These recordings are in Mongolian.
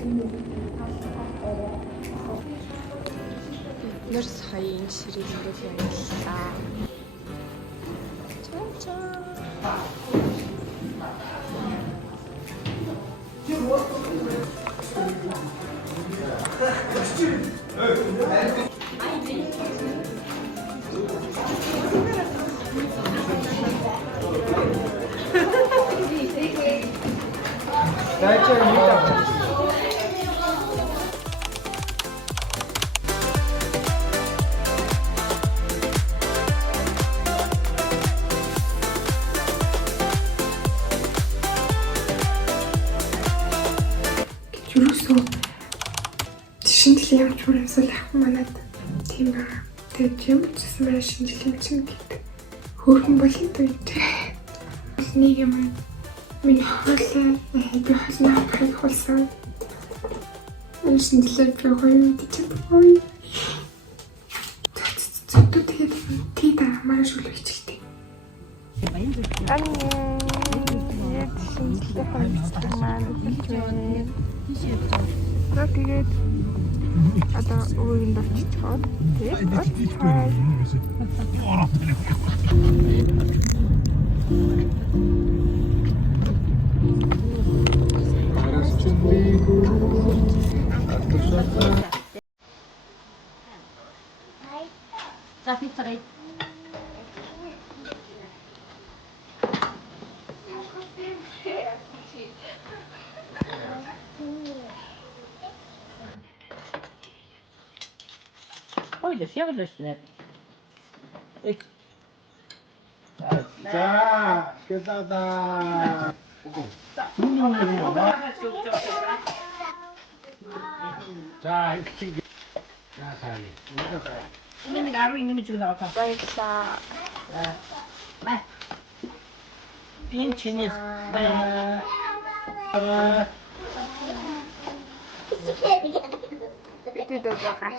오늘 사인 시리즈로 변했다. 짠짠. Юусоо шинжилгээ явуулж урамсал ах манад тийм байгаа. Тэгээд юм чсэн маа шинжилгээ чинь гэдэг. Хөөрхөн болон төвд. Нэг юм миний хоолой би хоолны авахыг холсон. Энэ шинжилгээ би гоё мэдчихгүй. Тэгээд тийда маш үлэгчтэй. 안녕. шинжилгээ хийх маань хэлжээ. Тэгээд одоо өөрөнд очичоод тэгээд Ой, да сявлешне. 자, 깨닫다. 자, 이렇게. 자, 사람이. 이놈이 나로 이놈이 지금 나와. 맛있어. 말. 빈치니. 그때도 너가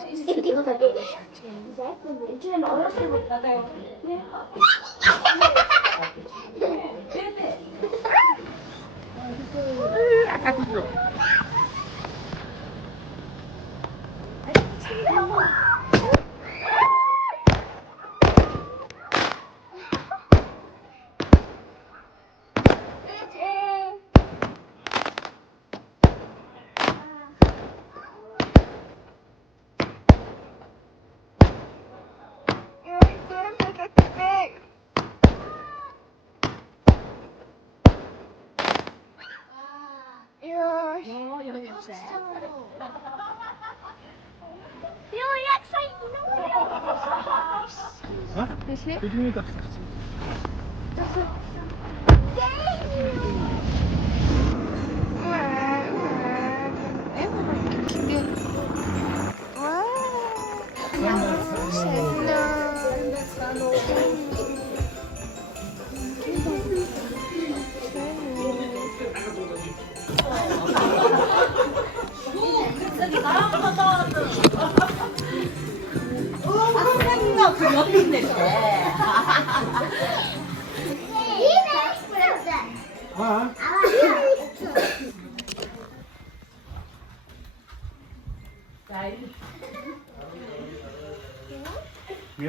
Підніміть.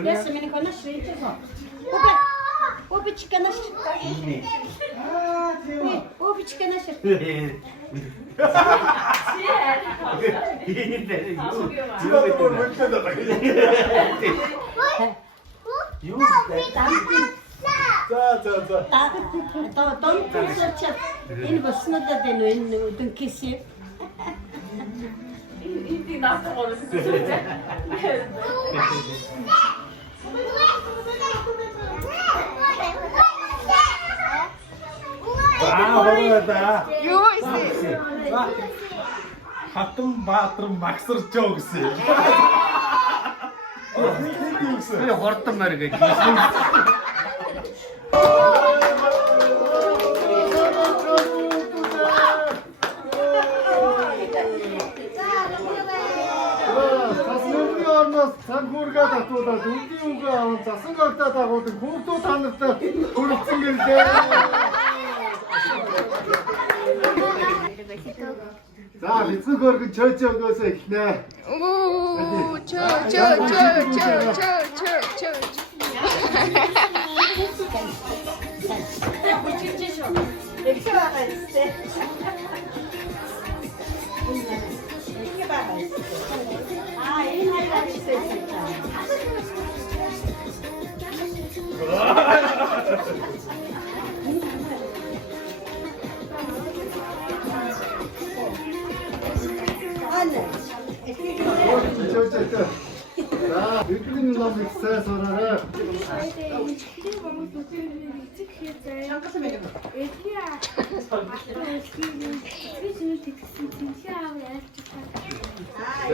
Adesso me ne conosci il tesoro. O piccina o piccina Энэ боснодод энэ үдэн киси. 인디 났어. 먹어야다. юу 있어? Хатан баатран магсарч жоо гэсэн. юу гэсэн? Би хортон мөр гэж. Санхүүргээ татуулаад үндийн үгээ аван засан гортаа дагуулдаг хүүхдүүд танартай хүрэлцэн гэлээ. 맛있어. 자, 리츠거그 저쪽에서 эхнэ. 오, 저. 이렇게 봐가 있을 때. 이렇게 봐가 있을 때. 아, 옛날에 있어 진짜. 저쪽. 자, 이끌리는 놈 있어요, 손을.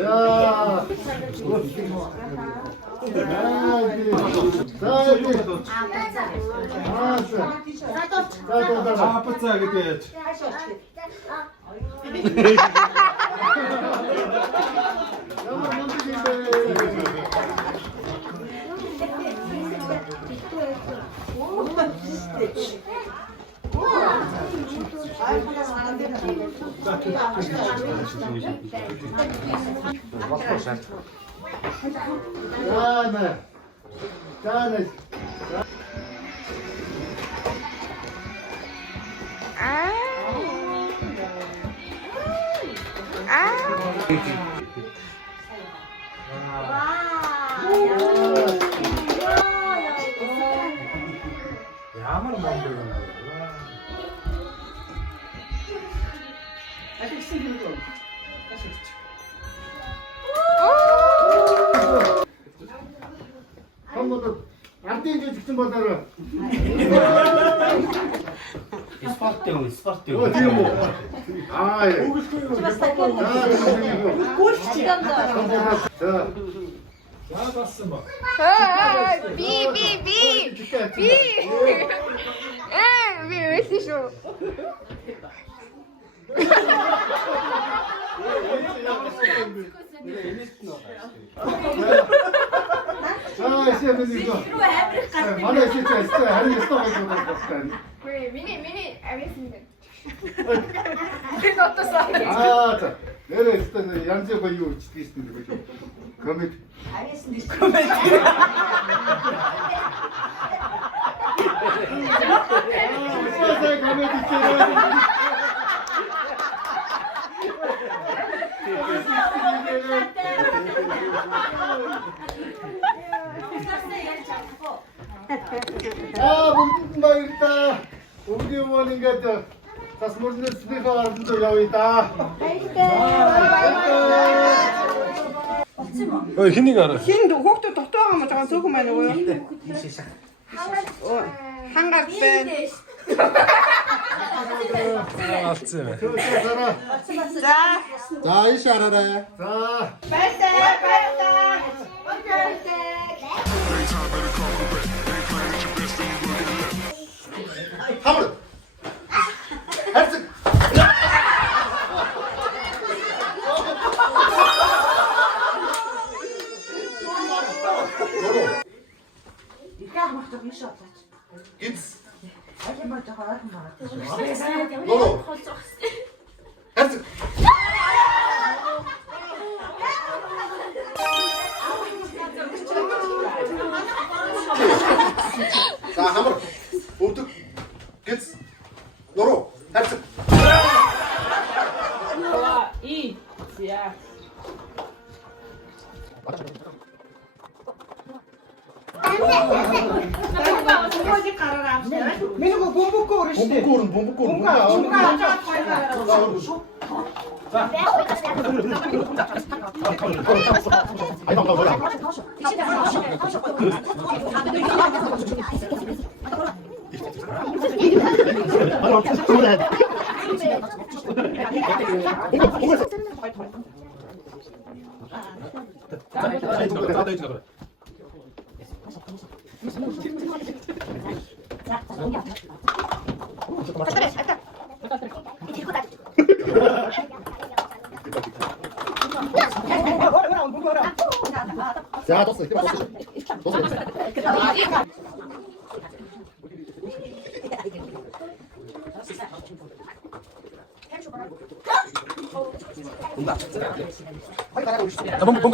야. Апаца гэдэг. Ямар монгол юм бэ? 한 번 더. 안 땡겨 직진 받아라. 스파트. 뒤에 뭐. 아, 예. 자, Яадасан ба. Би. Би байсан шүү. 자, 시험은 이거. 만화 진짜 있어요. 하는 게 스톱해서 봤을 Миний авьяасанд. 아, 자, 내가 있을 때는 양재가 이거 지키고 있는데 그죠? 그러면 알겠습니다. 가면 있잖아. 아, 뭔가 있다. 우리 어머니가 저 사스모르는 스피커 가지고 여기 있다. Хэнийг арай? Хин хүүхдүүд дотоогоо маа жаахан цөөхөн байна уу? Хангаад байна. Алдсан юм байна. 저 사람. За. За, иш араарай. 자, 하물. 할수. Gibt's? Lolo. Herz. 자, 한번 우뚝. Gibt's? Lolo. Herz. Миний гоо бомбоко өрөө штэ. bombukorun. 자, 떴어. 이때 떴어. 뭔가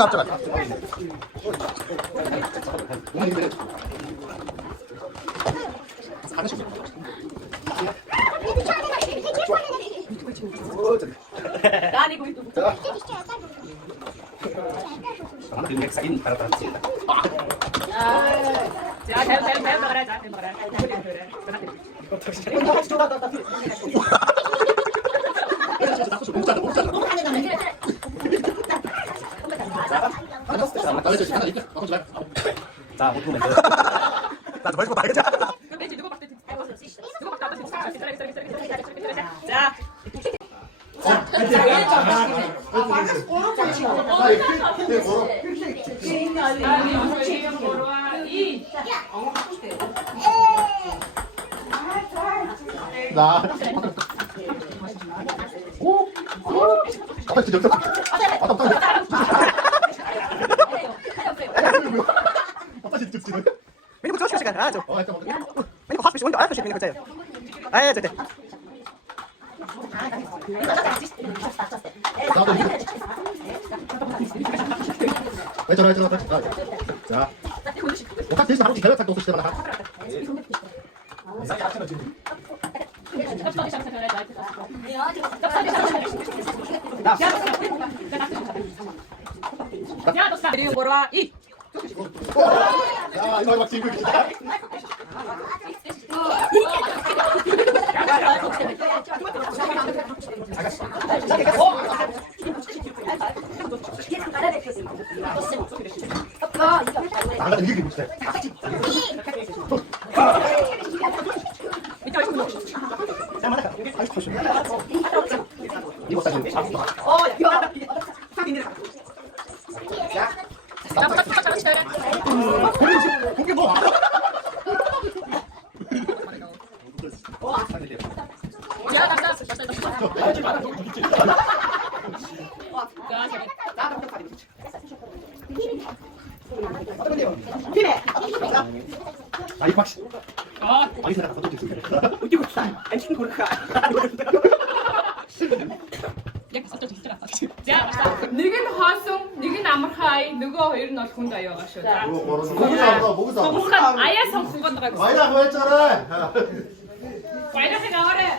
앞자가. 나니 거기 또 나도 벌써 다 이거자. 나. Meni kok siapa kan? Ayo. Meni kok hospital, ayo hospital meni kok ayo. Ayo jadi. 자, 오카 대신 하루 대여 탁도 없으시다 나. 그리고 뭐라 이 야, 이거 막 지금 기다. 나가 이게 무슨? 이거 사진. 그게 뭐? 아이 박씨. 아이 사람 가도 되지. Iku anjing kurka. Нэг нь хоосон, нэг нь амархай, нөгөө хоёр нь бол хүнд аяагаа шүү. 뭐고 잡아. Сонгоход аяа сонгох гээд байгаа. 와이나 뭐 했잖아. Баярхан аваарай.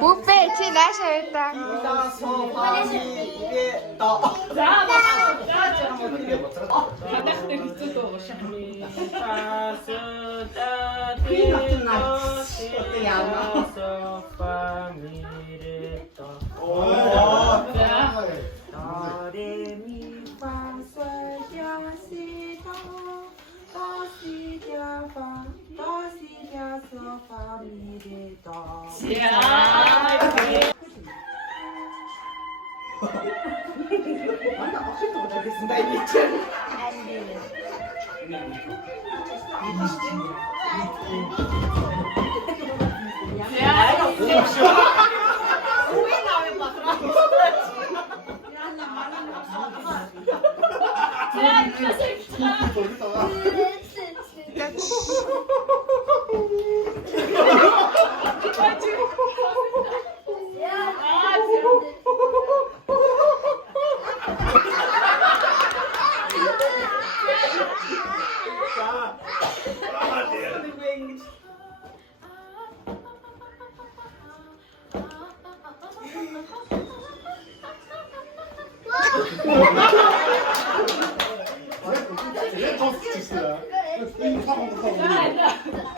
Buffet, tira certa. 왜 토스 치시야?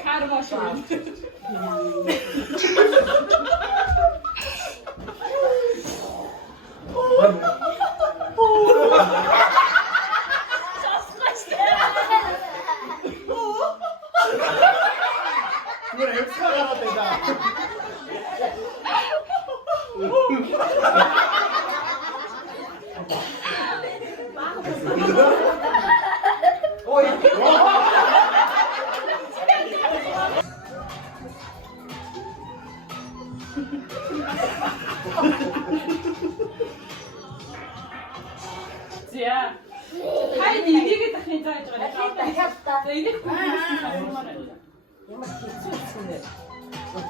가루 마셔. 이걸 엑스가 가라 된다. 지야. 아니 이게 딱 괜찮았잖아. 나 이게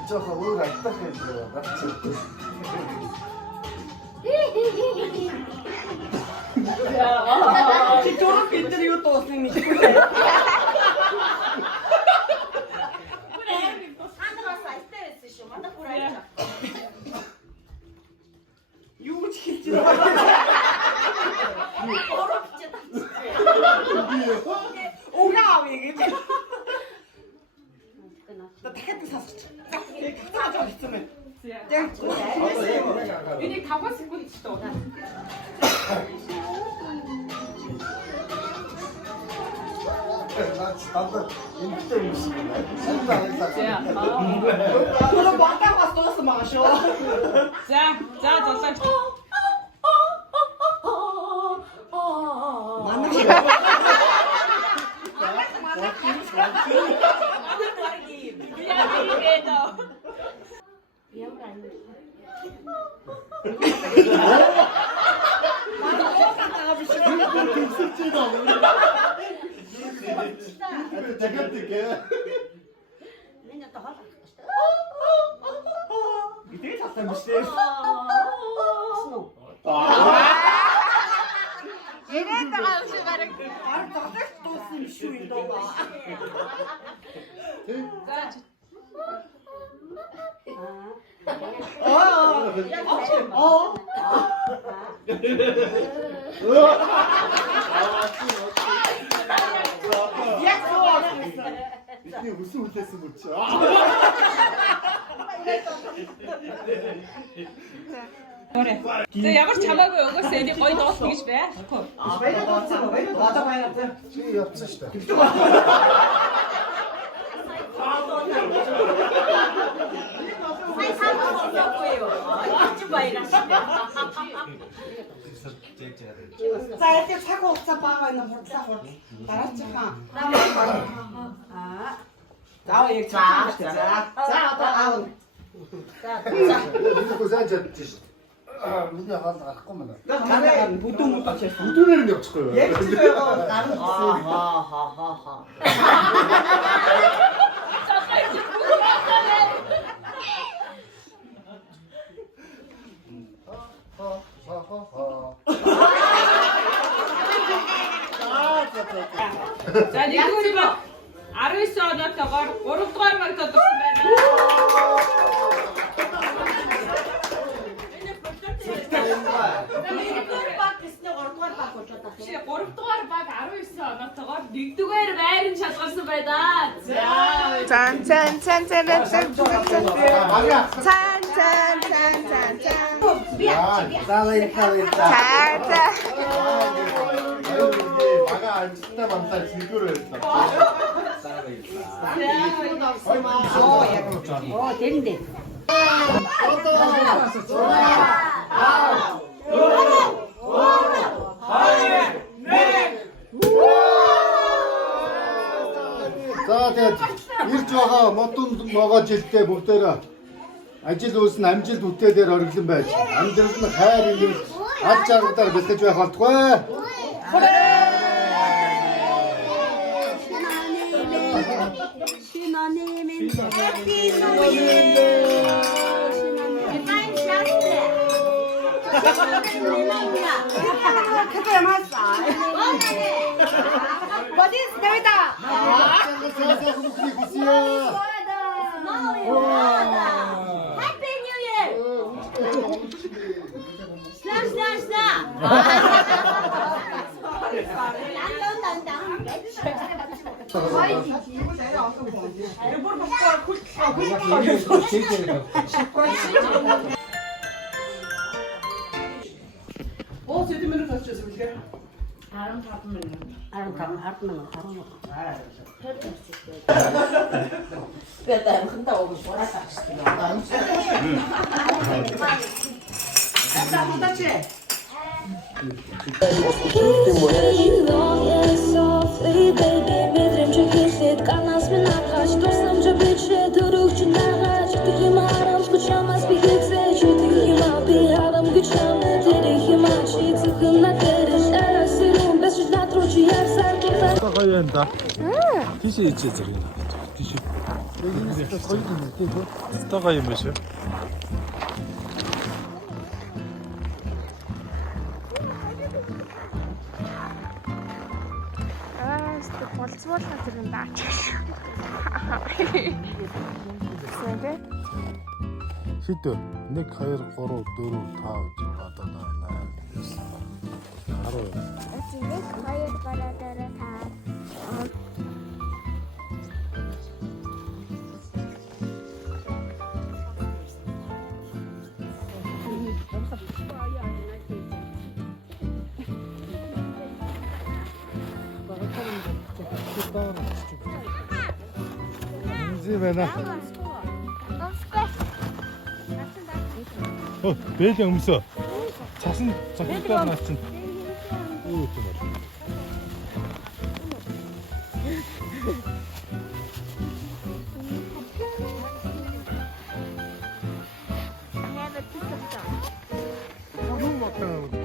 저거 우리가 있다 그랬어. 맞지? 졸업빛들이 이것도 없으니. 이게 다 봤을 뿐이 진짜. 나도 인터 무시해. 지야. 그럼 왔다가 써서 마셔. 자, 자. 이랬다가 음식 말을. 이게 무슨 못했어 못쳐. 그래. 자, 야걸 잡아고 요거 세디 거의 넣어서 되게 싶어. 지금 옆치시다. 자, 이렇게 차고 없자 빠가 있는 거 싸고. 알았지? 자, 이거 자, 아우. 누구 산자 지. 누가 가서 갖고만. 나는 보통 못 받쳤어. 우두내는 게 없을 거예요. 얘 집에가 나는 하하하하. 자, 니구리 봐. 아루 있어, 나 저거 오른쪽으로 막 떴습니다. 진짜 오른쪽으로 막 아루 있어, 나 저거 닉두개를 매일 찾았습니다. 자, 짠짠짠짠짠짠짠짠. 마리아. 짠짠짠짠짠. 잘했다. 짠짠. 이게 마가 안 진짜 많다 진교를 했어. 된대. За тэгээд ирж байгаа модон могоо жилдээ бүгдээрээ ажил үйлс нь амжилт бүтээлээр ориглон байж амьдрал нь хайр ингээл ад жаргалаар бэлтэж байх болтугай. Happy New Year! Slash slash slash! Гоё юм да. Тийш ичээ зэрэг. Тийш. Гоё юм биш үү? болцвол тэр юм даач. Сэнгэ. Шидэ 1 2 3 4 5 6 7 8 9 10. Эцэг хоёр бараадаараа таа. Зэ байна. Бэлэн өмсөө. Цасан цогцолтой наач чинь. Юу юм бэ? Never took a